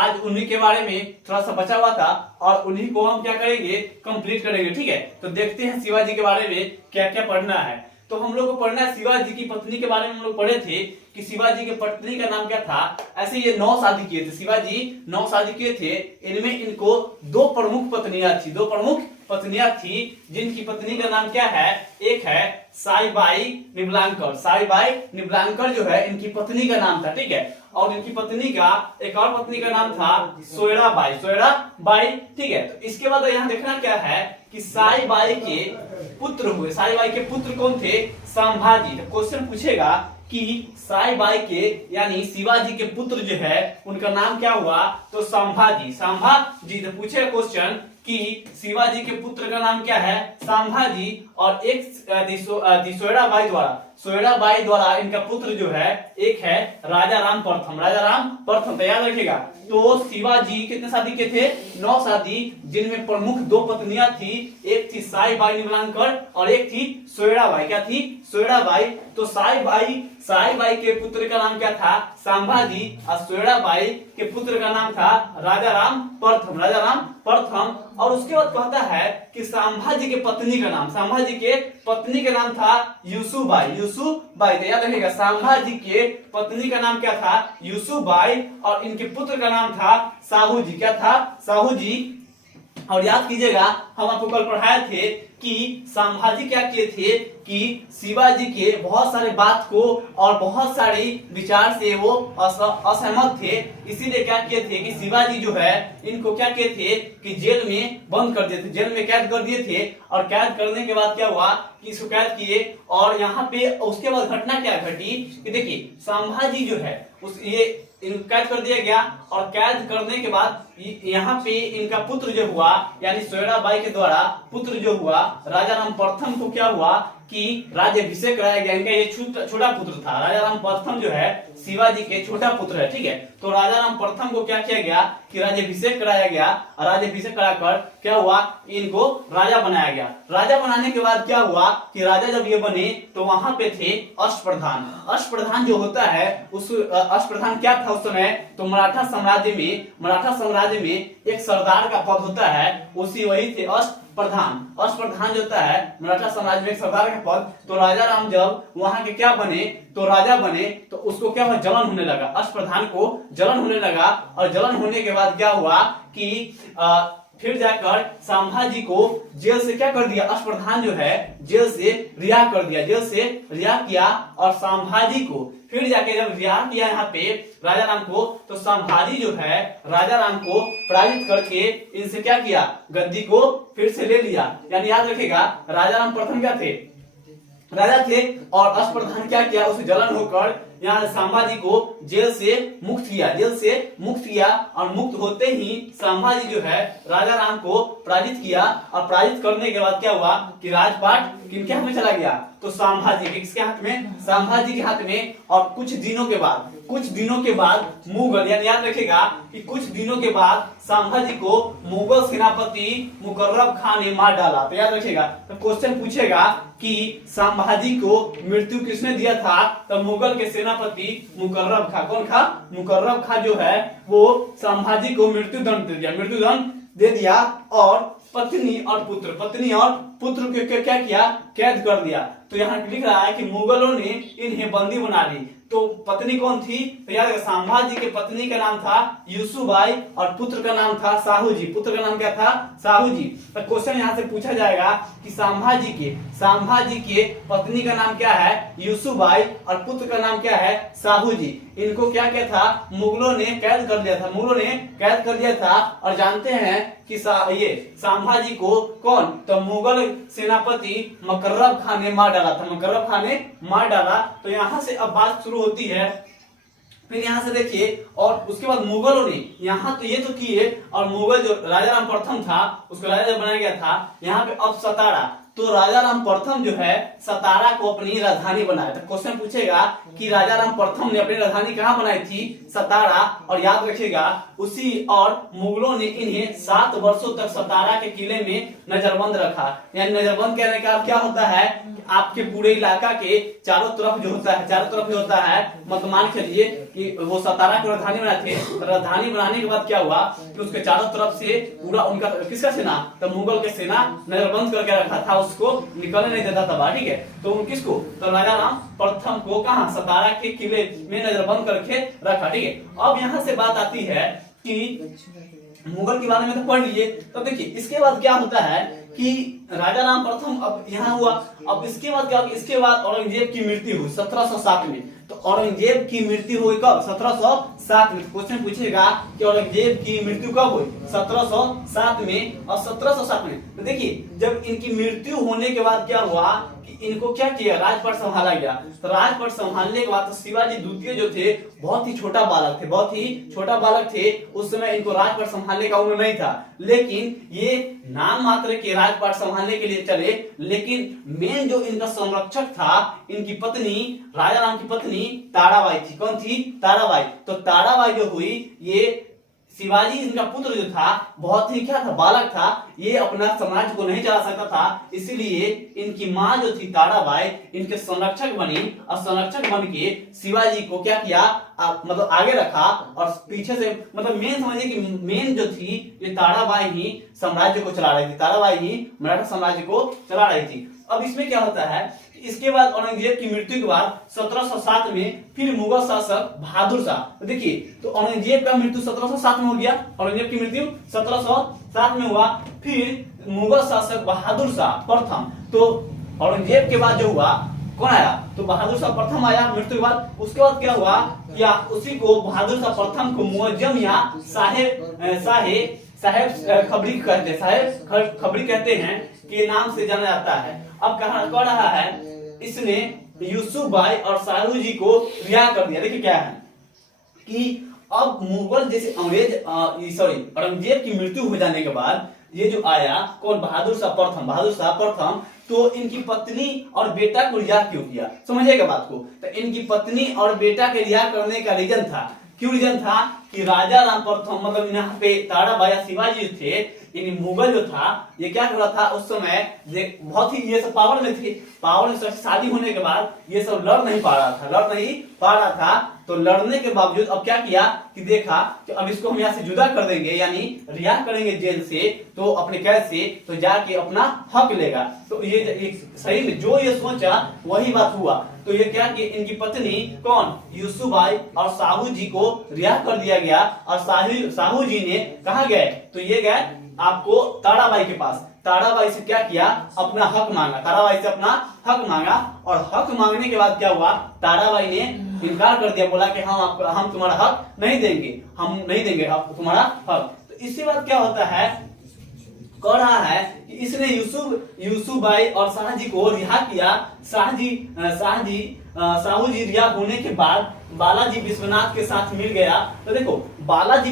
आज उन्हीं के बारे में थोड़ा सा बचा हुआ था और उन्हीं को हम क्या करेंगे, कंप्लीट करेंगे। ठीक है, तो देखते हैं शिवाजी के बारे में क्या क्या पढ़ना है। तो हम लोग को पढ़ना है शिवाजी की पत्नी के बारे में। हम लोग पढ़े थे कि शिवाजी की पत्नी का नाम क्या था। ऐसे ये 9 शादी किए थे, शिवाजी 9 शादी किए थे। इनमें इनको 2 प्रमुख पत्नियां थी, 2 प्रमुख पत्नियां थी, जिनकी पत्नी का नाम क्या है, एक है साईबाई निबलांकर। साईबाई निबलांकर जो है इनकी पत्नी का नाम था। ठीक है, और इनकी पत्नी का एक और पत्नी का नाम था सोयराबाई, सोयराबाई। ठीक है, तो इसके बाद यहाँ देखना क्या है कि साईबाई के पुत्र हुए। साईबाई के पुत्र कौन थे, संभाजी। तो क्वेश्चन पूछेगा कि साईबाई के यानी शिवाजी के पुत्र जो है उनका नाम क्या हुआ, तो संभाजी, संभाजी। तो पूछेगा क्वेश्चन कि शिवाजी के पुत्र का नाम क्या है, संभाजी। और एक सोयराबाई द्वारा, सोयराबाई द्वारा इनका पुत्र जो है एक है राजा राम प्रथम, राजा राम प्रथम। तो याद रखिएगा, तो शिवाजी कितने शादी के थे, 9 शादी, जिनमें प्रमुख 2 पत्नियां थी, एक थी साईबाई निबलांकर और एक थी सोयराबाई। क्या थी, सोयराबाई। तो साईबाई के पुत्र का नाम क्या था, संभाजी, और सोयराबाई के पुत्र का नाम था राजा राम प्रथम, राजा राम प्रथम। और उसके बाद कहता है कि संभाजी के पत्नी का नाम, संभाजी के पत्नी का नाम था यूसुबाई, यूसुबाई। तो याद रखिएगा, संभाजी के पत्नी का नाम क्या था, यूसुबाई, और इनके पुत्र का नाम था साहू जी। क्या था, साहू जी। और याद कीजिएगा, हम आपको कल पढ़ाए थे कि संभाजी क्या किए थे कि शिवाजी के बहुत सारे बात को और बहुत सारी विचार से वो असहमत थे। इसीलिए क्या किए थे कि शिवाजी जो है इनको क्या किए थे कि जेल में बंद कर दिए थे, जेल में कैद कर दिए थे। और कैद करने के बाद क्या हुआ कि इसको कैद किए, और यहाँ पे उसके बाद घटना क्या घटी कि देखिए संभाजी जो है उस ये इनको कैद कर दिया गया। और कैद करने के बाद यहाँ पे इनका पुत्र जो हुआ यानी सोयराबाई के द्वारा पुत्र जो हुआ राजा राम प्रथम को क्या हुआ कि राज्याभिषेक कराया गया। इनका ये छोटा पुत्र था, राजा राम प्रथम जो है शिवाजी के छोटा पुत्र है। ठीक है, तो राजा राम प्रथम को क्या किया गया कि राज्याभिषेक कराया गया। और राज्याभिषेक कराकर क्या हुआ, इनको राजा बनाया गया। राजा बनाने के बाद क्या हुआ कि राजा जब ये बने तो वहां पे थे अष्टप्रधान। अष्टप्रधान जो होता है उस अष्टप्रधान क्या था उस समय, तो मराठा साम्राज्य में एक सरदार का पद होता है, उसी वही थे अष्टप्रधान। अष्टप्रधान जो होता है मराठा साम्राज्य में एक सरदार का पद। तो राजा राम जब वहां के क्या बने, तो राजा बने, तो उसको क्या हुआ, जलन होने लगा, अष्टप्रधान को जलन होने लगा। और जलन होने के बाद क्या हुआ कि फिर जाकर संभाजी को जेल से क्या कर दिया, अष्टप्रधान जो है जेल से रिहा कर दिया, जेल से रिहा किया। और संभाजी को फिर जाके जब रिहा किया यहाँ पे राजा राम को, तो संभाजी जो है राजा राम को पराजित करके इनसे क्या किया, गद्दी को फिर से ले लिया। यानी याद रखेगा, राजा राम प्रथम क्या थे, राजा थे, और अष्टप्रधान क्या किया, उसे जलन होकर यहाँ संभाजी को जेल से मुक्त किया, जेल से मुक्त किया। और मुक्त होते ही संभाजी जो है राजा राम को पराजित किया। और पराजित करने के बाद क्या हुआ कि राजपाट किनके हाथ में चला गया, तो संभाजी, किसके हाथ में, संभाजी के हाथ में। और कुछ दिनों के बाद मुगल, यानी याद रखेगा कि कुछ दिनों के बाद संभाजी को मुगल सेनापति मुकर्रब खान ने मार डाला। तो याद रखेगा, तो क्वेश्चन पूछेगा कि संभाजी को मृत्यु किसने दिया था, तो मुगल के सेनापति मुकर्रब खां। कौन था, मुकर्रब खां जो है वो संभाजी को मृत्युदंड दे दिया। और पत्नी और पुत्र को क्या किया, कैद कर दिया। तो यहाँ लिख रहा है कि मुगलों ने इन्हें बंदी बना ली। तो पत्नी कौन थी, तो याद रखिए, संभाजी के पत्नी का नाम था यूसुबाई और पुत्र का नाम था साहू जी। पुत्र का नाम क्या था, साहू जी। तो क्वेश्चन यहाँ से पूछा जाएगा कि संभाजी के पत्नी का नाम क्या है, यूसुबाई, और पुत्र का नाम क्या है, साहू जी। इनको क्या क्या था, मुगलों ने कैद कर लिया था। और जानते हैं कि ये संभाजी को कौन, तो मुगल सेनापति मुकर्रब खान ने मार डाला। तो यहाँ से अब बात शुरू होती है। फिर यहाँ से देखिए, और उसके बाद मुगलों ने यहाँ तो ये तो किए, और मुगल जो राजा राम प्रथम था उसको राजा बनाया गया था। यहाँ पे अब तो राजा राम प्रथम जो है सतारा को अपनी राजधानी बनाया। तो क्वेश्चन पूछेगा कि राजा राम प्रथम ने अपनी राजधानी कहाँ बनाई थी? सतारा। और याद रखिएगा उसी और मुगलों ने इन्हें 7 वर्षों तक सतारा के किले में नजरबंद रखा। यानी नजरबंद कहने का क्या होता है कि आपके पूरे इलाका के चारों तरफ जो होता है, चारों तरफ जो होता है, मतलब मान के चलिए कि वो सतारा की राजधानी बनाए थे। राजधानी बनाने के बाद क्या हुआ कि उसके चारों तरफ से पूरा उनका किसका सेना? तो मुगल के सेना नजरबंद करके रखा था, उसको निकलने नहीं देता था। ठीक है, तो किसको? तो राजा राम प्रथम को कहां? सतारा के किले में नजरबंद करके रखा। ठीक है, अब यहाँ से बात आती है कि मुगल के बारे में तो पढ़ लिए। तो देखिए इसके बाद क्या होता है कि राजा राम प्रथम अब यहाँ हुआ। अब इसके बाद क्या? इसके बाद औरंगजेब की मृत्यु हुई 1707 में। तो औरंगजेब की मृत्यु हुई कब? 1707 में। क्वेश्चन पूछेगा कि औरंगजेब की मृत्यु कब हुई? 1707 में। और 1707 में तो देखिए जब इनकी मृत्यु होने के बाद क्या हुआ कि इनको क्या किया? राजपाट संभाला गया। तो राजपाट संभालने के बाद तो शिवाजी द्वितीय जो थे बहुत ही छोटा बालक थे, बहुत ही छोटा बालक थे। उस समय इनको राजपाट संभालने का उम्र नहीं था, लेकिन ये नाम मात्र के राजपाट संभालने के लिए चले। लेकिन मेन जो इनका संरक्षक था, इनकी पत्नी, राजा राम की पत्नी ताराबाई थी। कौन थी? ताराबाई। तो ताराबाई जो हुई, ये शिवाजी इनका पुत्र जो था बहुत ही क्या था? बालक था। ये अपना साम्राज्य को नहीं चला सकता था, इसलिए इनकी माँ जो थी ताराबाई इनके संरक्षक बनी। और संरक्षक बन के शिवाजी को क्या किया? मतलब आगे रखा और पीछे से, मतलब मेन समझिए कि मेन जो थी ये ताराबाई ही साम्राज्य को चला रही थी। ताराबाई ही मराठा साम्राज्य को चला रही थी। अब इसमें क्या होता है, इसके बाद औरंगजेब की मृत्यु के बाद 1707 में फिर मुगल शासक बहादुर शाह। तो देखिए तो औरंगजेब का मृत्यु 1707 में हो गया। औरंगजेब की मृत्यु 1707 में हुआ। फिर मुगल शासक बहादुर शाह प्रथम। तो औरंगजेब के बाद जो हुआ कौन आया? तो बहादुर शाह प्रथम आया मृत्यु के बाद। उसके बाद क्या हुआ? या उसी को बहादुर शाह प्रथम को मुअज्जम या साहेब खबरी कहते हैं, साहेब खबरी कहते हैं के नाम से जाना जाता है। अब कह रहा है इसने यूसुफ भाई और शाहू जी को रिहा कर दिया। देखिए क्या है कि अब मुगल जैसे औरंगजेब की मृत्यु हो जाने के बाद ये जो आया कौन? बहादुर शाह प्रथम। तो इनकी पत्नी और बेटा को रिहा क्यों किया? समझिएगा बात को। तो इनकी पत्नी और बेटा के रिहा करने का रीजन था, क्यों रीजन था कि राजा राम प्रथम, मतलब यहाँ पे ताराबाई शिवाजी थे, यानी मुगल जो था ये क्या कर रहा था उस समय, बहुत ही ये सब पावर में थे। पावर में शादी होने के बाद ये सब लड़ नहीं पा रहा था। तो लड़ने के बावजूद अब क्या किया कि देखा कि अब इसको हम यहाँ से जुदा कर देंगे, यानी रिहा करेंगे जेल से, तो अपने कैद से, तो जाके अपना हक लेगा। तो ये सही में जो ये सोचा वही बात हुआ। तो ये क्या कि इनकी पत्नी कौन? यूसुफ भाई और शाहू जी को रिहा कर दिया गया। और शाहू जी ने कहाँ गए? तो ये गए आपको ताराबाई के पास। ताराबाई से क्या किया? अपना हक मांगा। ताराबाई से अपना हक मांगा। और हक मांगने के बाद क्या हुआ? ताराबाई ने इनकार कर दिया, बोला कि हम तुम्हारा हक नहीं देंगे, हम नहीं देंगे आपको तुम्हारा हक। तो इसके बाद क्या होता है, कह रहा है कि इसने यूसुफ भाई और शाहजी को रिहा किया। शाहू जी रिहा होने के बाद बालाजी विश्वनाथ के साथ मिल गया। तो देखो बालाजी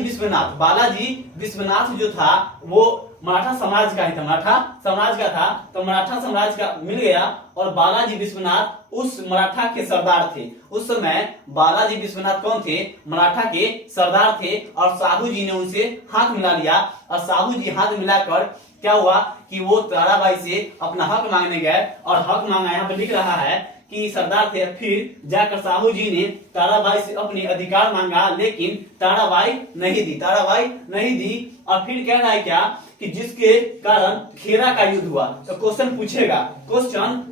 विश्वनाथ जो था वो मराठा समाज का ही था, मराठा समाज का था। तो मराठा समाज का मिल गया और बालाजी विश्वनाथ उस मराठा के सरदार थे। उस समय बालाजी विश्वनाथ कौन थे? मराठा के सरदार थे। और शाहू जी ने उनसे हाथ मिला लिया। और शाहू जी हाथ मिलाकर क्या हुआ कि वो ताराबाई से अपना हक मांगने गए। और हक मांगा, यहाँ पे लिख रहा है कि सरदार थे। फिर जाकर शाहू जी ने ताराबाई से अपने अधिकार मांगा, लेकिन ताराबाई नहीं दी। और फिर कह रहा है क्या कि जिसके कारण खेरा का युद्ध हुआ। तो क्वेश्चन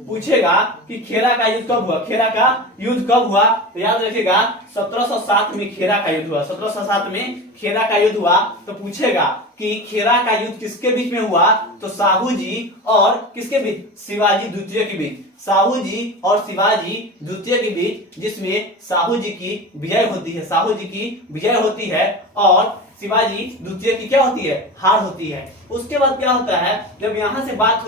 पूछेगा कि खेरा का युद्ध कब हुआ? खेरा का युद्ध कब हुआ? तो याद रखिएगा 1707 में खेरा का युद्ध हुआ। 1707 में खेरा का युद्ध हुआ। तो पूछेगा कि खेरा का युद्ध किसके बीच में हुआ? तो शाहू जी और किसके बीच? शिवाजी द्वितीय के बीच। शाहू जी और शिवाजी द्वितीय के बीच, जिसमें शाहू जी की विजय होती है और शिवाजी द्वितीय की क्या होती है? हार होती है। उसके बाद क्या होता है, जब यहाँ से बात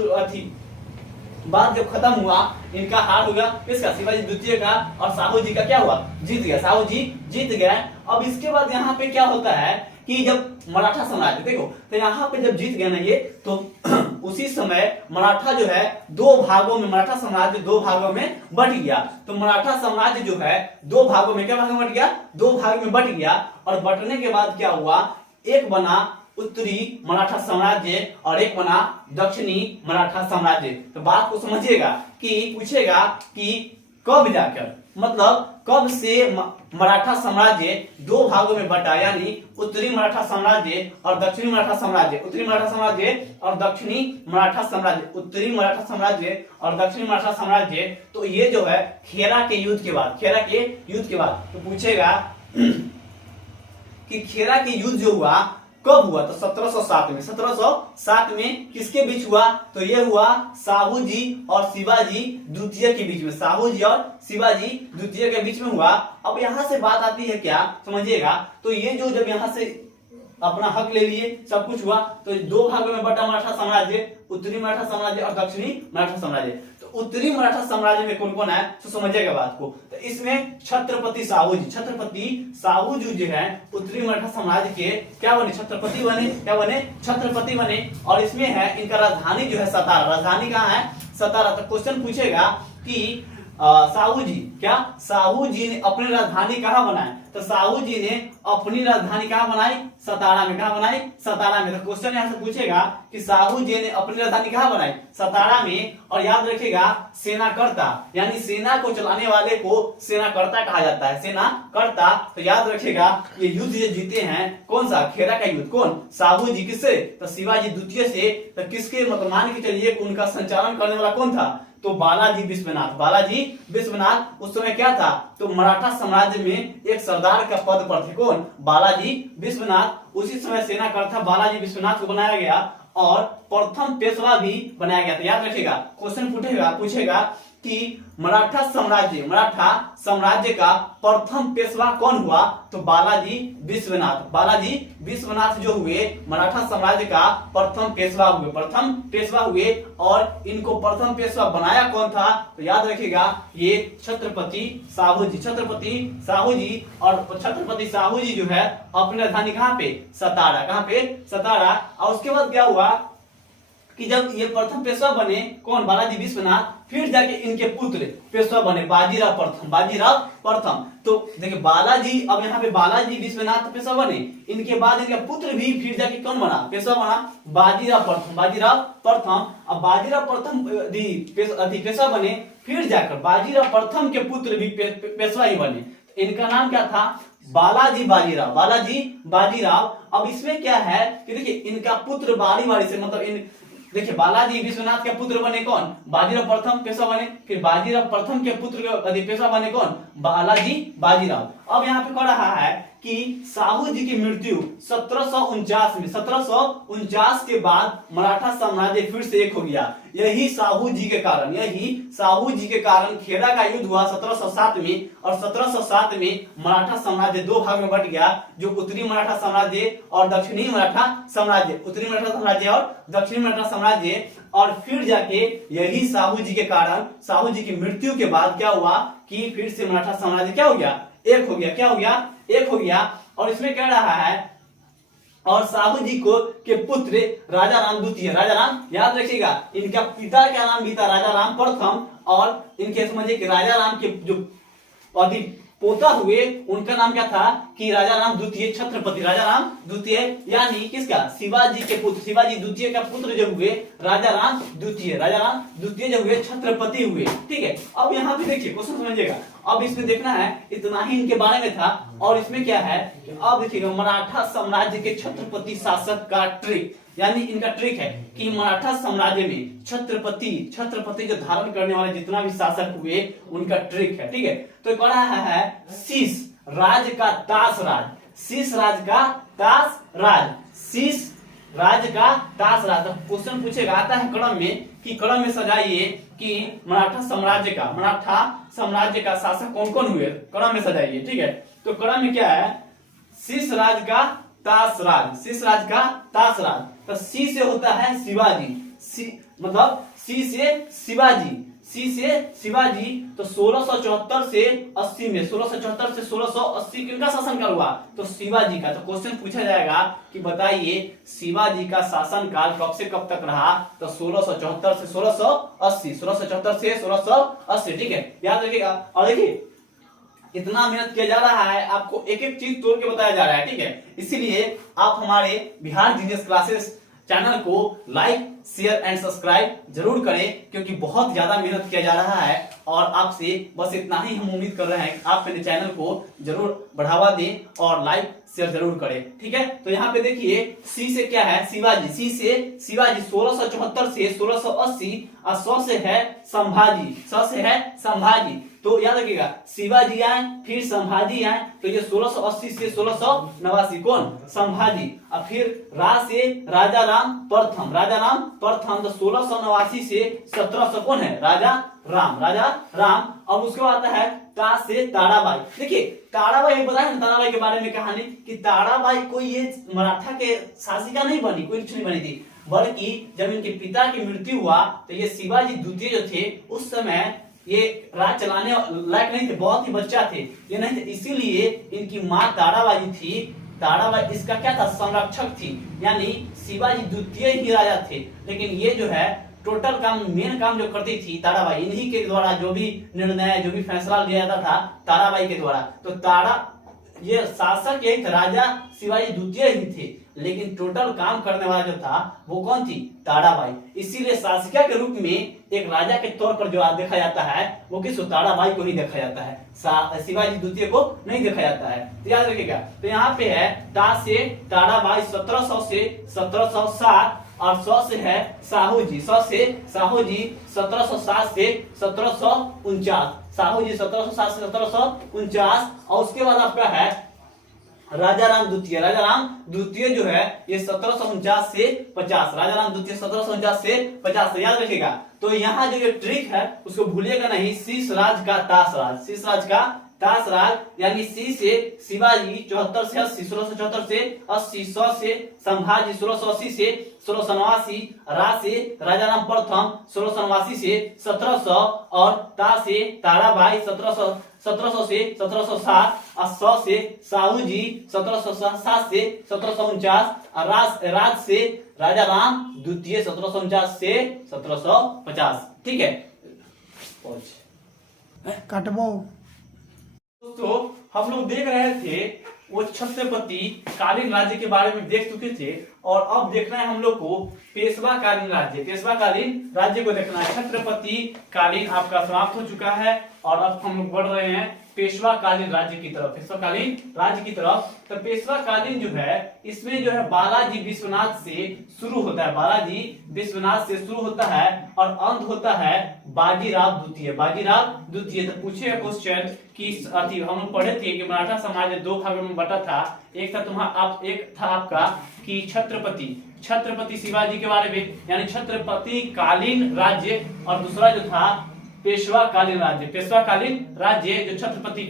जब खत्म हुआ, इनका हार हो गया, किसका? शिवाजी द्वितीय का। और शाहू जी का क्या हुआ? जीत गया, शाहू जी जीत गए। अब इसके बाद यहाँ पे क्या होता है कि जब मराठा साम्राज्य देखो तो यहाँ पे जब जीत गया ना ये तो उसी समय मराठा जो है दो भागों में, मराठा साम्राज्य दो भागों में बट गया। तो मराठा साम्राज्य जो है दो भागों में, क्या भाग में बट गया, दो भाग में बट गया। और बटने के बाद क्या हुआ, एक बना उत्तरी मराठा साम्राज्य और एक बना दक्षिणी मराठा साम्राज्य। तो बात को समझिएगा कि पूछेगा कि कब जाकर, मतलब कब से मराठा साम्राज्य दो भागों में बटा, यानी उत्तरी मराठा साम्राज्य और दक्षिणी मराठा साम्राज्य, उत्तरी मराठा साम्राज्य और दक्षिणी मराठा साम्राज्य, उत्तरी मराठा साम्राज्य और दक्षिणी मराठा साम्राज्य। तो ये जो है खेरा के युद्ध के बाद, खेरा के युद्ध के बाद तो पूछेगा कि खेरा के युद्ध जो हुआ कब हुआ, तो 1707 में। 1707 में किसके बीच हुआ, तो ये हुआ शाहू जी और शिवाजी द्वितीय के बीच में, शाहू जी और शिवाजी द्वितीय के बीच में हुआ। अब यहां से बात आती है, क्या समझिएगा, तो ये जो जब यहां से अपना हक ले लिए, सब कुछ हुआ, तो दो भागों में बटा मराठा साम्राज्य, उत्तरी मराठा साम्राज्य और दक्षिणी मराठा साम्राज्य। तो उत्तरी मराठा साम्राज्य में कौन कौन है, तो समझिएगा बात को। तो इसमें छत्रपति साहू जी, छत्रपति साहू जी जो है उत्तरी मराठा साम्राज्य के क्या बने, छत्रपति बने, क्या बने, छत्रपति बने। और इसमें है इनका राजधानी जो है सतारा, राजधानी कहाँ है, सतारा। तो क्वेश्चन पूछेगा कि साहू जी, क्या साहू जी ने अपनी राजधानी कहाँ बनाई, तो साहू जी ने अपनी राजधानी कहाँ बनाई, सतारा में। कहाँ बनाई, सतारा में। तो क्वेश्चन यहाँ से पूछेगा कि साहू जी ने अपनी राजधानी कहाँ बनाई, सतारा में। और याद रखिएगा सेनाकर्ता, यानी सेना को चलाने वाले को सेनाकर्ता कहा जाता है, सेनाकर्ता। तो याद रखिएगा ये युद्ध ये जीते हैं कौन सा, खेरा का युद्ध, कौन, साहू जी। किससे, तो शिवाजी द्वितीय से। तो किसके, मतलब मान के चलिए उनका संचालन करने वाला कौन था, तो बालाजी विश्वनाथ, बालाजी विश्वनाथ। उस समय क्या था, तो मराठा साम्राज्य में एक सरदार का पद पर थे, कौन, बालाजी विश्वनाथ। उसी समय सेनाकर्ता बालाजी विश्वनाथ को बनाया गया और प्रथम पेशवा भी बनाया गया था। याद रखिएगा क्वेश्चन पूछेगा कि मराठा साम्राज्य का प्रथम पेशवा कौन हुआ, तो बालाजी विश्वनाथ। बालाजी विश्वनाथ जो हुए मराठा साम्राज्य का प्रथम पेशवा हुए। और इनको प्रथम पेशवा बनाया कौन था, तो याद रखिएगा ये छत्रपति साहू जी, छत्रपति साहू जी। और छत्रपति साहू जी जो है अपनी राजधानी कहाँ पे, सतारा, कहाँ पे, सतारा। और उसके बाद क्या हुआ कि जब ये प्रथम पेशवा बने कौन, बालाजी विश्वनाथ, फिर जाके इनके पुत्र पेशवा बने बाजीराव प्रथम। तो देखिए बालाजी, अब यहाँ पे बालाजी विश्वनाथ पेशवा बने, इनके बाद इनका पुत्र भी फिर जाके कौन बना, पेशवा बना बाजीराव प्रथम। अब बाजीराव प्रथम पेशवा बने, फिर जाकर बाजीराव प्रथम के पुत्र भी पेशवा ही बने। इनका नाम क्या था, बालाजी बाजीराव। अब इसमें क्या है कि देखिए इनका पुत्र बारी से, मतलब देखिए बालाजी विश्वनाथ के पुत्र बने कौन, बाजीराव प्रथम पेशवा बने, फिर बाजीराव प्रथम के पुत्र पेशवा बने कौन, बालाजी बाजीराव। अब यहाँ पे कह रहा है कि साहू जी की मृत्यु 1749 में, 1749 के बाद मराठा साम्राज्य फिर से एक हो गया। यही साहू जी के कारण खेड़ा का युद्ध हुआ 1707 में। और 1707 में मराठा साम्राज्य दो भाग में बट गया, जो उत्तरी मराठा साम्राज्य और दक्षिणी मराठा साम्राज्य, उत्तरी मराठा साम्राज्य और दक्षिणी मराठा साम्राज्य। और फिर जाके यही साहू जी के कारण, साहू जी की मृत्यु के बाद क्या हुआ कि फिर से मराठा साम्राज्य क्या हो गया, एक हो गया। क्या हो गया, एक हो गया। और इसमें कह रहा है और साहू जी को के पुत्र राजा राम द्वितीय, राजा राम, याद रखिएगा इनका पिता का नाम भी था राजा राम प्रथम। और इनके समझिए कि राजा राम के जो पोता हुए उनका नाम क्या था कि राजा राम द्वितीय, छत्रपति राजा राम द्वितीय, यानी किसका, शिवाजी के पुत्र, शिवाजी द्वितीय का पुत्र जो हुए राजा राम द्वितीय जो हुए छत्रपति हुए। ठीक है, अब यहाँ पे देखिए क्वेश्चन समझिएगा। अब इसमें देखना है, इतना ही इनके बारे में था। और इसमें क्या है, अब देखिएगा मराठा साम्राज्य के छत्रपति शासक का ट्रिक, यानी इनका ट्रिक है कि मराठा साम्राज्य में छत्रपति जो धारण करने वाले जितना भी शासक हुए उनका ट्रिक है। ठीक है, तो कह रहा है शीश राज का ताश राज, शीश राज का ताश राज, शीश राज का ताश राज। तो क्वेश्चन पूछेगा, आता है क्रम में कि क्रम में सजाइए कि मराठा साम्राज्य का शासक कौन कौन हुए, क्रम में सजाइए। ठीक है, तो क्रम में क्या है, शीश राज का ताश राज, शीश राज का ताश राज। तो सी से होता है शिवाजी, मतलब सी से शिवाजी, सी से शिवाजी, तो 1674 से 80 में 1674 से 1680 किनका शासनकाल हुआ? तो शिवाजी का। तो क्वेश्चन पूछा जाएगा कि बताइए शिवाजी का शासनकाल कब से कब तक रहा? तो 1674 से 1680, 1674 से 1680, ठीक है, याद रखिएगा। और देखिए इतना मेहनत किया जा रहा है, आपको एक एक चीज तोड़ के बताया जा रहा है, ठीक है। इसीलिए आप हमारे बिहार जीनियस क्लासेस चैनल को लाइक, शेयर एंड सब्सक्राइब जरूर करें, क्योंकि बहुत ज्यादा मेहनत किया जा रहा है और आपसे बस इतना ही हम उम्मीद कर रहे हैं कि आप मेरे चैनल को जरूर बढ़ावा दें और लाइक शेयर जरूर करें, ठीक है। तो यहाँ पे देखिए सी से क्या है? शिवाजी। सी से शिवाजी 1674 से 1680 और 100 से है संभाजी, 100 से है संभाजी। तो याद रखिएगा शिवाजी आए फिर संभाजी आए, तो ये 1680 से 1689 कौन? संभाजी। और फिर रा से राजा राम प्रथम, राजा राम प्रथम, तो 1689 से 1700 कौन है? राजा राम, राजा राम। अब उसके बाद आता है ता से ताराबाई। देखिए ताराबाई बताया ना ताराबाई के बारे में कहानी कि ताराबाई कोई ये मराठा के शासिका नहीं बनी, कोई कुछ नहीं बनी थी, बल्कि जब इनके पिता की मृत्यु हुआ तो ये शिवाजी द्वितीय जो थे उस समय ये राज चलाने लायक नहीं थे, बहुत ही बच्चा थे, ये नहीं थे, इसीलिए इनकी माँ ताराबाई थी। ताराबाई इसका क्या था? संरक्षक थी, यानी शिवाजी द्वितीय ही राजा थे, लेकिन ये जो है टोटल काम, मेन काम जो करती थी ताराबाई, इन्हीं के द्वारा जो भी निर्णय, जो भी फैसला लिया जाता था ताराबाई के द्वारा। तो ये शासक यही थे, राजा शिवाजी द्वितीय ही थे, लेकिन टोटल काम करने वाला जो था वो कौन थी? ताराबाई। इसीलिए शासिका के रूप में एक राजा के तौर पर जो देखा जाता है वो किसको? ताराबाई को ही देखा जाता है, शिवाजी द्वितीय को नहीं देखा जाता है। तो याद रखिएगा। तो यहाँ पे है ता से ताराबाई 1700 से 1707 और 100 से है साहू जी, 100 से साहू जी 1707 से 1749, साहू जी 1707 से 1749। और उसके बाद आपका है राजा राम द्वितीय। राजा राम द्वितीय जो है ये 1749 से 50, राजा राम द्वितीय 1749 से 50। याद रखिएगा। तो यहाँ जो ये ट्रिक है उसको भूलिएगा नहीं, शीश राज का ताश राज, शीश राज का ताश राज, यानी सी से शिवाजी 74 से 80, 1674 से 80, 100 से संभाजी 1680 से 1689, रा से राजाराम प्रथम 1689 से 1700 और ता से ताराबाई 1700 से 1707 और 100 से साहू जी 1707 से 1749 और राज से राजा राम द्वितीय 1749 से 1750, ठीक है। काटबो। दोस्तों हम लोग देख रहे थे वो छत्रपति कालीन राज्य के बारे में देख चुके थे, और अब देखना है हम लोग को पेशवा कालीन राज्य, पेशवा कालीन राज्य को देखना है। छत्रपति कालीन आपका समाप्त हो चुका है और अब हम लोग बढ़ रहे हैं पेशवा कालीन राज्य की तरफ, पेशवा कालीन राज्य की तरफ। तो पेशवा कालीन जो है इसमें जो है बालाजी विश्वनाथ से शुरू होता है, बालाजी विश्वनाथ से शुरू होता है और अंत होता है बाजीराव द्वितीय, बाजीराव द्वितीय। तो पूछेगा क्वेश्चन कि हम लोग पढ़े थे कि मराठा समाज दो भागों में बटा था, एक था आपका कि छत्रपति शिवाजी के बारे में, यानी छत्रपति कालीन राज्य, और दूसरा जो था पेशवा कालीन राज्य, पेशवा कालीन राज्य जो छत्रपति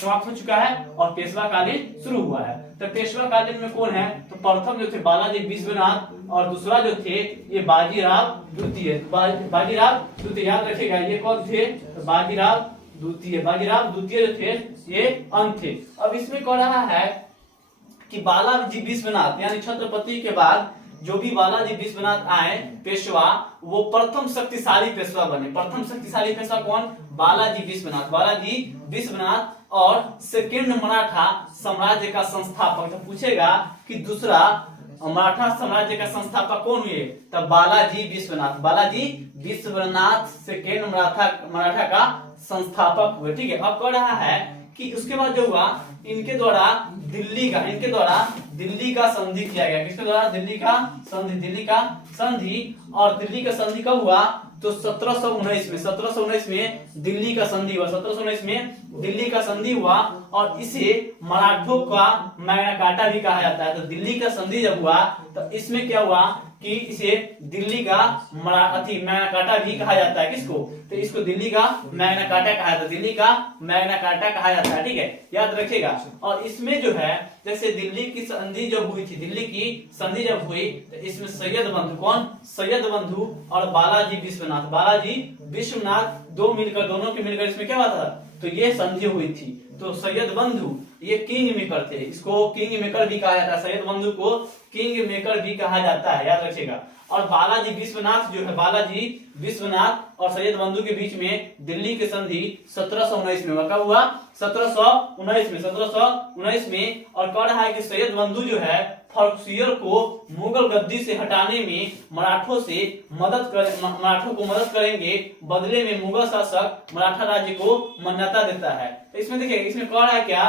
समाप्त हो चुका है और पेशवा कालीन शुरू हुआ है। तो पेशवा कालीन में कौन है? तो प्रथम जो थे बालाजी विश्वनाथ और दूसरा जो थे ये बाजीराव द्वितीय, बाजीराव द्वितीय। याद रखिएगा ये कौन थे? तो बाजीराव द्वितीय जो थे ये अंत थे। अब इसमें कह रहा है कि बालाजी विश्वनाथ यानी छत्रपति के बाद जो भी बालाजी विश्वनाथ आए पेशवा, वो प्रथम शक्तिशाली पेशवा बने। प्रथम शक्तिशाली पेशवा कौन? बालाजी विश्वनाथ और सेकेंड मराठा साम्राज्य का संस्थापक। तो पूछेगा कि दूसरा मराठा साम्राज्य का संस्थापक कौन हुए? तब बालाजी विश्वनाथ सेकेंड मराठा का संस्थापक हुए, ठीक है। अब कह रहा है कि उसके बाद जो हुआ इनके द्वारा दिल्ली का संधि किया गया। किसके द्वारा? दिल्ली का संधि। और दिल्ली का संधि कब हुआ? तो 1719 में दिल्ली का संधि हुआ, 1719 में दिल्ली का संधि हुआ और इसे मराठों का मैग्ना कार्टा भी कहा जाता है। तो दिल्ली का संधि जब हुआ तो इसमें क्या हुआ कि इसे दिल्ली का मैग्ना कार्टा भी कहा जाता है। किसको? तो इसको दिल्ली का मैग्ना कार्टा कहा जाता है, दिल्ली का मैग्ना कार्टा कहा जाता है, ठीक है, याद रखिएगा। और इसमें जो है जैसे दिल्ली की संधि जब हुई थी, दिल्ली की संधि जब हुई तो इसमें सैयद बंधु और बालाजी विश्वनाथ विश्वनाथ, बालाजी विश्वनाथ दो मिलकर, दोनों के मिलकर इसमें क्या हुआ था, तो ये संधि हुई थी। तो सैयद बंधु ये किंग मेकर थे, इसको किंग मेकर भी कहा जाता है, सैयद बंधु को किंग मेकर भी कहा जाता है, याद रखिएगा। और बालाजी विश्वनाथ जो है, बालाजी विश्वनाथ और सैयद बंधु के बीच में दिल्ली की संधि 1719 में कब हुआ, 1719 में, 1719 में। और कह रहा है कि सैयद बंधु जो है फर्रुखसियर को मुगल गद्दी से हटाने में मराठों को मदद करेंगे, बदले में मुगल शासक मराठा राज्य को मान्यता देता है। तो इसमें देखिए, इसमें कह रहा है क्या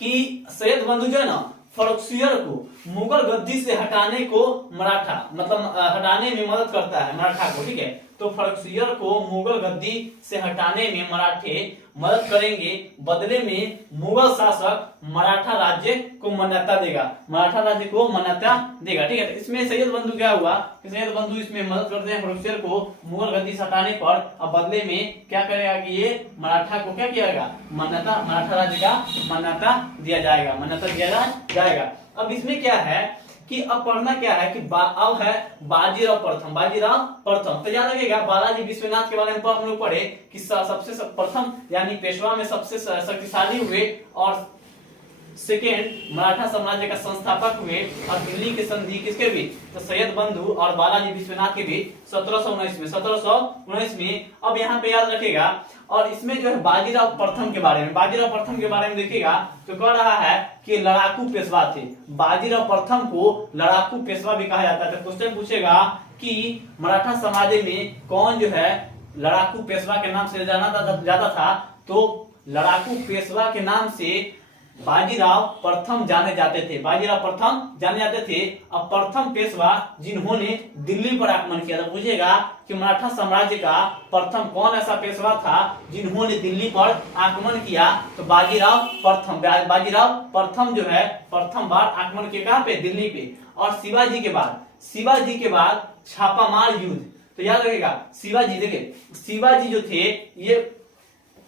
कि सैयद बंधु जो है ना फर्रुखसियर को मुगल गद्दी से हटाने को मराठा मतलब हटाने में मदद करता है मराठा को, ठीक है। तो फर्रुखसियर को मुगल गद्दी से हटाने में मराठे मदद करेंगे, बदले में मुगल शासक मराठा राज्य को मान्यता देगा, मराठा राज्य को मान्यता देगा, ठीक है। तो इसमें सैयद बंधु क्या हुआ कि सैयद बंधु इसमें मदद करते हैं फर्रुखसियर को मुगल गद्दी से हटाने पर, अब बदले में क्या करेगा कि ये मराठा को क्या किया मान्यता, मराठा राज्य का मान्यता दिया जाएगा, मान्यता दिया जाएगा। अब इसमें क्या है कि अब पढ़ना क्या है कि अब है बाजीराव प्रथम, बाजीराव प्रथम। तो याद रखिएगा बालाजी विश्वनाथ के बारे में हम लोग पढ़े कि सबसे प्रथम यानी पेशवा में सबसे शक्तिशाली हुए और सेकेंड मराठा साम्राज्य का संस्थापक हुए, और दिल्ली की संधि किसके बीच, तो सैयद बंधु और बालाजी विश्वनाथ के बीच 1719 में। अब यहाँ पे याद रखिएगा, और इसमें जो है बाजीराव प्रथम के बारे में, बाजीराव प्रथम के बारे में देखिएगा तो कह रहा है कि लड़ाकू पेशवा थे, बाजीराव प्रथम को लड़ाकू पेशवा भी कहा जाता है। तो क्वेश्चन पूछेगा कि मराठा साम्राज्य में कौन जो है लड़ाकू पेशवा के नाम से जाना जाता था, तो लड़ाकू पेशवा के नाम से बाजीराव प्रथम जाने जाते थे, बाजीराव प्रथम जाने जाते थे। अब प्रथम पेशवा जिन्होंने दिल्ली पर आक्रमण किया, तो पूछेगा कि मराठा साम्राज्य का प्रथम कौन ऐसा पेशवा था जिन्होंने दिल्ली पर आक्रमण किया, तो बाजीराव प्रथम, बाजीराव प्रथम जो है प्रथम बार आक्रमण किया कहाँ पे, दिल्ली पे। और शिवाजी के बाद छापामार युद्ध, तो याद रखिएगा शिवाजी, देखिए शिवाजी जो थे ये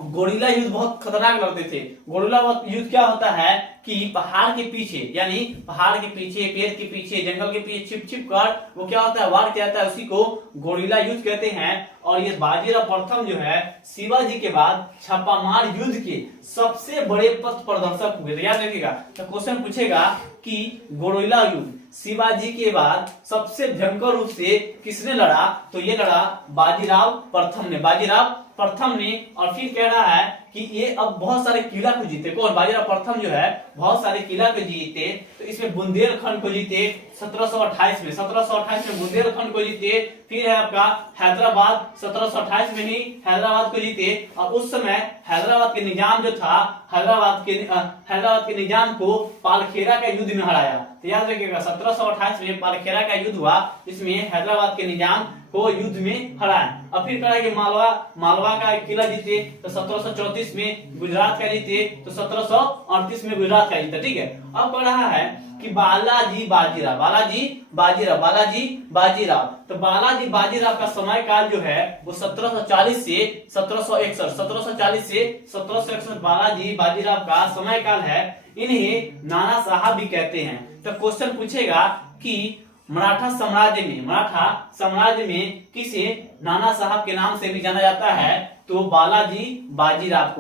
गोरिल्ला युद्ध बहुत खतरनाक लड़ते थे। गोरिल्ला युद्ध क्या होता है कि पहाड़ के पीछे, यानी पहाड़ के पीछे, पेड़ के पीछे, जंगल के पीछे छिप कर वो क्या होता है, वार किया जाता है, उसी को गोरिल्ला युद्ध कहते हैं। और ये बाजीराव प्रथम जो है शिवाजी के बाद छापामार युद्ध के सबसे बड़े पथ प्रदर्शक हुए। तो याद रखिएगा, तो क्वेश्चन पूछेगा कि गोरिल्ला युद्ध शिवाजी के बाद सबसे भयंकर रूप से किसने लड़ा, तो ये लड़ा बाजीराव प्रथम ने, बाजीराव प्रथम ने। और फिर कह रहा है कि ये अब बहुत सारे किला को जीते, कौन, बाजीराव प्रथम जो है बहुत सारे किला को जीते। तो इसमें बुंदेलखंड को जीते 1728 में, 1728 में बुंदेलखंड को जीते। फिर है आपका हैदराबाद, 1728 में ही हैदराबाद को जीते। और उस समय हैदराबाद के निजाम जो था, हैदराबाद के निजाम को पालखेरा का युद्ध में हराया। तो याद रखिएगा 1728 में पालखेरा का युद्ध हुआ, इसमें हैदराबाद के निजाम को युद्ध में हराया। अब फिर कहा कि मालवा का किला जीते, तो 1734 में गुजरात का जीते, तो 1738 में गुजरात का जीता, ठीक है। अब कह रहा है कि बालाजी बाजीराव, तो बालाजी बाजीराव का समय काल जो है वो 1740 से 1761 बालाजी बाजीराव का समय काल है। इन्हें नाना साहब भी कहते हैं। तो क्वेश्चन पूछेगा कि मराठा साम्राज्य में किसे नाना साहब के नाम से भी जाना जाता है, तो बालाजी बाजीराव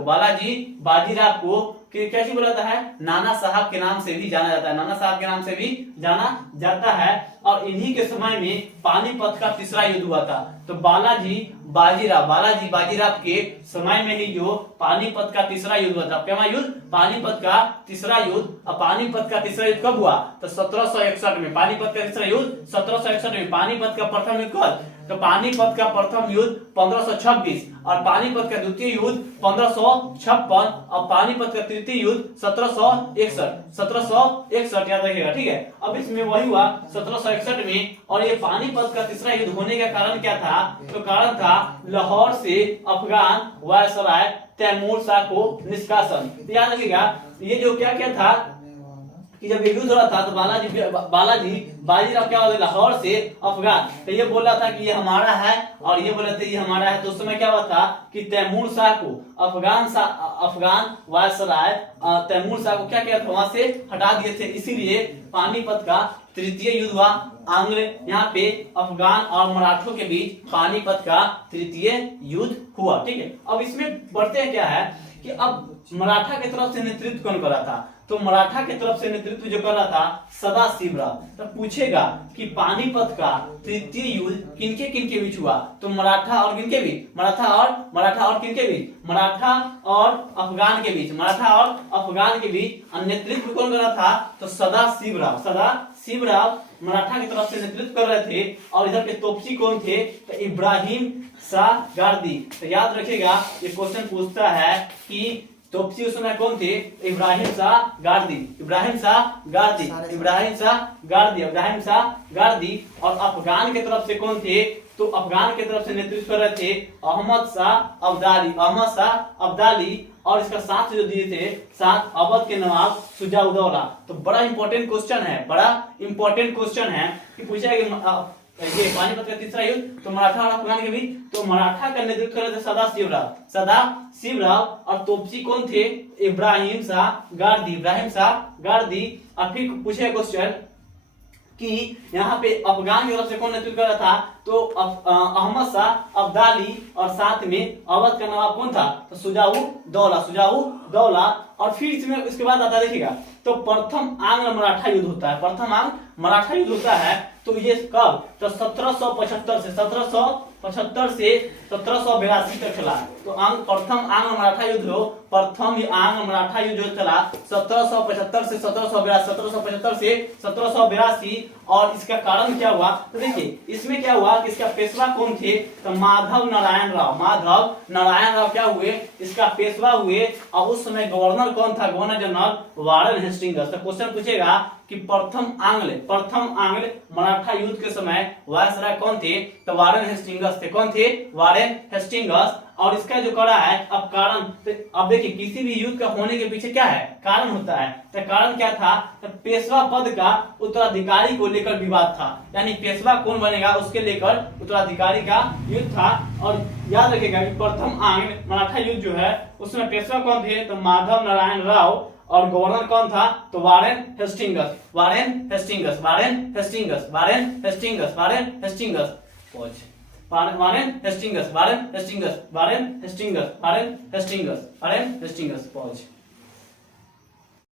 को कैसे बोला जाता है, नाना साहब के नाम से भी जाना जाता है, नाना साहब के नाम से भी जाना जाता है। और इन्हीं के समय में पानीपत का तीसरा युद्ध हुआ था। तो बालाजी बाजीराव के समय में ही जो पानीपत का तीसरा युद्ध हुआ था, क्या युद्ध, पानीपत का तीसरा युद्ध। और पानीपत का तीसरा युद्ध कब हुआ, तो 1761 में पानीपत का तीसरा युद्ध 1761 में। पानीपत का प्रथम युद्ध कब, तो पानीपत का प्रथम युद्ध 1526 और पानीपत का द्वितीय युद्ध 1556 और पानीपत का तृतीय युद्ध 1761 याद रखिएगा, ठीक है। अब इसमें वही हुआ 1761 में। और ये पानीपत का तीसरा युद्ध होने का कारण क्या था, तो कारण था लाहौर से अफगान वायसराय तैमूर शाह को निष्कासन। याद रखिएगा ये जो क्या था, कि जब ये युद्ध हो रहा था तो बाजीराव क्या बोला, लाहौर से अफगान, तो ये बोल रहा था कि ये हमारा है और ये बोल रहे थे ये हमारा है। तो उस समय क्या हुआ था कि तैमूर शाह को अफगान वायसराय तैमूर शाह को क्या किया था, वहां से हटा दिए थे। इसीलिए पानीपत का तृतीय युद्ध हुआ। आंग्ल यहाँ पे अफगान और मराठों के बीच पानीपत का तृतीय युद्ध हुआ। ठीक है, अब इसमें बढ़ते हैं क्या है कि अब मराठा की तरफ से नेतृत्व कौन कर रहा था, तो मराठा की तरफ से नेतृत्व जो कर रहा था सदाशिवराव। तो पूछेगा कि पानीपत का तृतीय युद्ध किनके किनके बीच हुआ, तो मराठा और किनके बीच, मराठा और किनके बीच, मराठा और अफगान के बीच, मराठा और अफगान के बीच। नेतृत्व कौन कर रहा था, तो सदाशिवराव मराठा की तरफ से नेतृत्व कर रहे थे। और इधर के तोपची कौन थे, तो इब्राहिम शाह गारदी। तो याद रखिएगा ये क्वेश्चन पूछता है कि तोपची उस समय कौन थे, इब्राहिम शाह गारदी। और अफगान की तरफ से कौन थे, तो अफगान की तरफ से नेतृत्व कर रहे थे अहमद शाह अब्दाली। और इसका साथ जो दिए थे साथ अवध के नवाब शुजाउद्दौला। तो बड़ा इंपॉर्टेंट क्वेश्चन है कि पूछा है कि ये पानीपत का तीसरा युद्ध तो मराठा और अफगान के बीच, तो मराठा का नेतृत्व कर रहे थे सदाशिवराव और तोपची कौन थे, इब्राहिम शाह गारदी। और फिर पूछे क्वेश्चन कि यहाँ पे अफगान की तरफ से कौन नेतृत्व कर रहा था, तो अहमद शाह अब्दाली। और साथ में अवध का नवाब कौन था, तो शुजाउद्दौला। और फिर इसमें उसके बाद आता देखिएगा तो प्रथम आंग्ल मराठा युद्ध होता है। तो ये कब, तो 1775 से 1782 तक चला। तो प्रथम आंग्ल मराठा युद्ध चला 1775 से 1782। और इसका कारण क्या हुआ, तो देखिए इसमें क्या हुआ कि इसका पेशवा कौन थे, तो माधव नारायण राव क्या हुए, इसका पेशवा हुए। और उस समय गवर्नर कौन था, गवर्नर जनरल वारेन हेस्टिंग्स। तो क्वेश्चन पूछेगा कि प्रथम आंग्ल मराठा युद्ध के समय वायसराय कौन थे, तो वारेन हेस्टिंग्स थे। कौन थे, वारेन हेस्टिंग्स। और इसका जो कड़ा है अब कारण, तो अब देखिए किसी भी युद्ध का होने के पीछे क्या है, कारण होता है। तो कारण क्या था, तो पेशवा पद का उत्तराधिकारी को लेकर विवाद था, यानी पेशवा कौन बनेगा उसके लेकर उत्तराधिकारी का युद्ध था। और याद रखिएगा कि प्रथम आंग्ल मराठा युद्ध जो है उसमें पेशवा कौन थे, तो माधव नारायण राव। और गवर्नर कौन था, तो वारेन हेस्टिंग्स।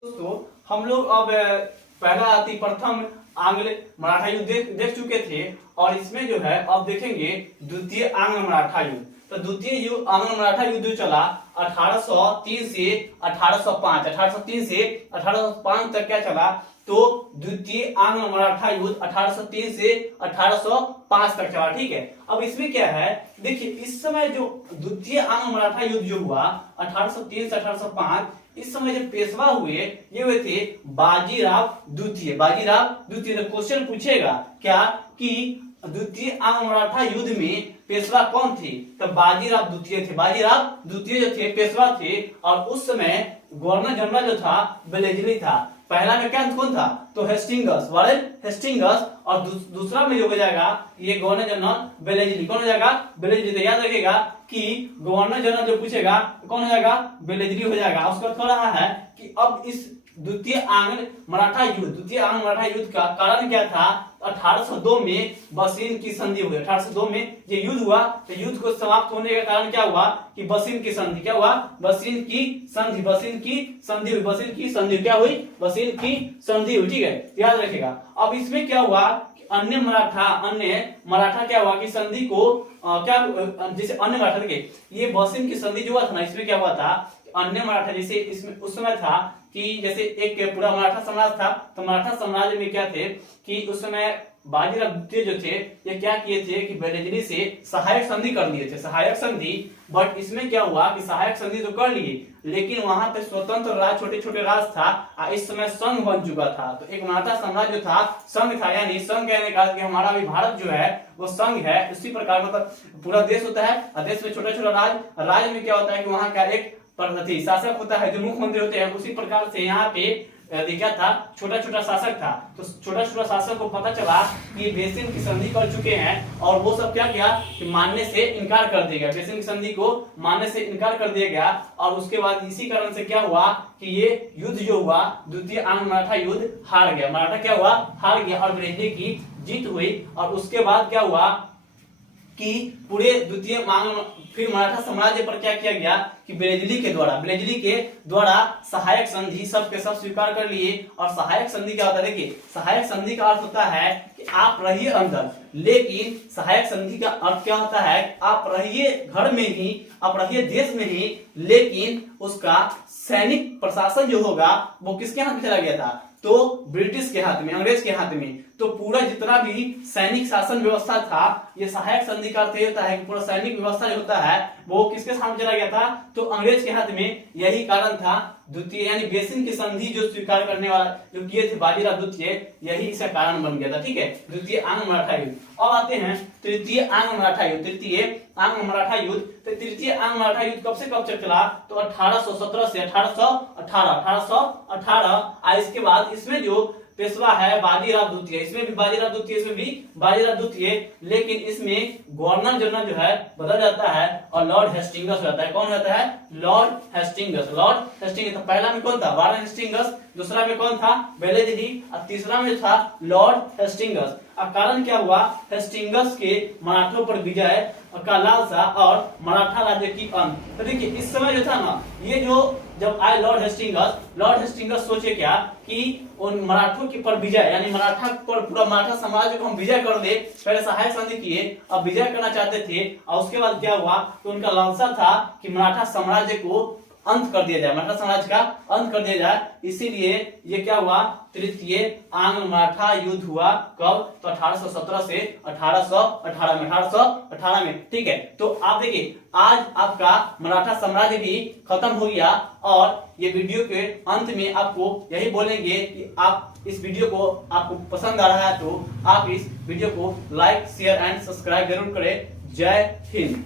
दोस्तों हम लोग अब पहला आती प्रथम आंग्ल मराठा युद्ध देख चुके थे। और इसमें जो है अब देखेंगे द्वितीय आंग्ल मराठा युद्ध। तो द्वितीय आंग्ल मराठा युद्ध जो चला 1803 से 1805 तक क्या चला, तो द्वितीय आंग्ल मराठा युद्ध 1803 से 1805 तक चला। ठीक है, अब इसमें क्या है देखिए, इस समय जो द्वितीय आंग्ल मराठा युद्ध जो हुआ 1803 से 1805, इस समय जो पेशवा हुए ये हुए थे बाजीराव द्वितीय। तो क्वेश्चन पूछेगा क्या कि द्वितीय आंग्ल मराठा युद्ध में पेशवा कौन थे, तो बाजीराव द्वितीय जो थे पेशवा थे। और उस समय गवर्नर जनरल जो था बेलेजली था। पहला में क्या कौन था, तो हेस्टिंग्स, वारेन हेस्टिंग्स। और दूसरा में जो हो जाएगा ये गवर्नर जनरल बेलेजली। कौन हो जाएगा, बेलेजली। तो याद रखिएगा कि गवर्नर जनरल जो पूछेगा कौन हो जाएगा, बेलेजली हो जाएगा। उसका कह रहा है कि अब इस द्वितीय आंग्ल मराठा युद्ध का कारण क्या था, 1802 में बसीन की संधि हुई। 1802 में ये युद्ध हुआ। तो युद्ध को समाप्त होने का कारण क्या हुआ कि बसीन की संधि। क्या हुआ, बसीन की संधि हुई। ठीक है, याद रखिएगा। अब इसमें क्या हुआ कि अन्य मराठा क्या हुआ कि संधि को जैसे अन्य मराठा देखिए ये बसीन की संधि जो हुआ था ना, इसमें क्या हुआ था अन्य मराठा, जैसे इसमें उस समय था कि जैसे एक पूरा मराठा साम्राज्य था। तो मराठा साम्राज्य में क्या थे कि उस समय बाजीराव द्वितीय जो थे ये क्या किए थे कि बेलेजली से सहायक संधि कर लिए थे, बट इसमें क्या हुआ कि सहायक संधि तो कर लिए, लेकिन वहां पे स्वतंत्र राज, छोटे छोटे राज था। इस समय संघ बन चुका था। तो एक मराठा साम्राज्य जो था संघ था, यानी संघ कहने का कि हमारा अभी भारत जो है वो संघ है। इसी प्रकार मतलब पूरा देश होता है और देश में छोटा छोटा राज में क्या होता है कि वहां का एक शासक होता है जो मुख्यमंत्री होते हैं। उसी प्रकार से यहाँ पे यदि क्या था, छोटा छोटा शासक था। तो छोटा छोटा शासक को पता चला कि बेसिन की संधि कर चुके हैं और वो सब क्या किया कि मानने से इनकार कर दिया गया, बेसिन की संधि को मानने से इनकार कर दिया गया। और उसके बाद इसी कारण से क्या हुआ कि ये युद्ध जो हुआ, द्वितीय आंग्ल मराठा युद्ध हार गया, मराठा क्या हुआ, हार गया और ब्रिटेन की जीत हुई। और उसके बाद क्या हुआ कि पूरे द्वितीय आंग्ल फिर मराठा साम्राज्य पर क्या किया गया कि ब्लेजली के द्वारा सहायक संधि सब के सब स्वीकार कर लिए। और सहायक संधि क्या होता है, देखिए सहायक संधि का अर्थ होता है कि आप रहिए अंदर, लेकिन सहायक संधि का अर्थ क्या होता है, आप रहिए घर में ही, आप रहिए देश में ही, लेकिन उसका सैनिक प्रशासन जो होगा वो किसके हाथ में चला गया था, तो ब्रिटिश के हाथ में, अंग्रेज के हाथ में। तो पूरा जितना भी सैनिक शासन व्यवस्था था, ये सहायक संधि का अर्थ होता है कि पूरा सैनिक व्यवस्था जो होता है वो किसके सामने चला गया था, तो अंग्रेज के हाथ में। यही कारण था द्वितीय यानी बेसिन की संधि जो स्वीकार करने वाला जो किए थे बाजीराव द्वितीय, यही इसका कारण बन गया था। ठीक है, द्वितीय आंग्ल मराठा युद्ध। अब आते हैं तृतीय आंग्ल मराठा युद्ध। तृतीय आंग्ल मराठा युद्ध, तो तृतीय आंग्ल मराठा युद्ध कब से कब चला, तो 1817 से 1818। इसके बाद इसमें जो पेशवा है बाजीराव द्वितीय, इसमें भी बाजीराव द्वितीय, इसमें भी बाजीराव द्वितीय, लेकिन इसमें गवर्नर जनरल जो है बदल जाता है और लॉर्ड हेस्टिंग्स हो जाता है। कौन रहता है, लॉर्ड हेस्टिंग्स। लॉर्ड हेस्टिंग्स, तो पहला में कौन था, वारेन हेस्टिंग्स, दूसरा में कौन था, बेलेदिली, और तीसरा में था लॉर्ड हेस्टिंग्स। अब कारण क्या हुआ, हेस्टिंग्स के मराठों पर विजय का लालसा और मराठा राज्य की अंत। तो देखिए इस समय जो था ना, ये जो जब आए लॉर्ड हेस्टिंग्स सोचे क्या कि उन मराठों के पर विजय यानी मराठा पर पूरा मराठा साम्राज्य को हम विजय कर दे। पहले सहायक संधि किए, अब विजय करना चाहते थे। और उसके बाद क्या हुआ तो उनका लालसा था कि मराठा साम्राज्य को अंत कर दिया जाए, मराठा साम्राज्य का अंत कर दिया जाए। इसीलिए ये क्या हुआ, तृतीय आंग्ल मराठा युद्ध हुआ। कब, तो 1817 से 1818 में। ठीक है, तो आप देखिए आज आपका मराठा साम्राज्य भी खत्म हो गया। और ये वीडियो के अंत में आपको यही बोलेंगे कि आप इस वीडियो को आपको पसंद आ रहा है तो आप इस वीडियो को लाइक, शेयर एंड सब्सक्राइब जरूर करें। जय हिंद।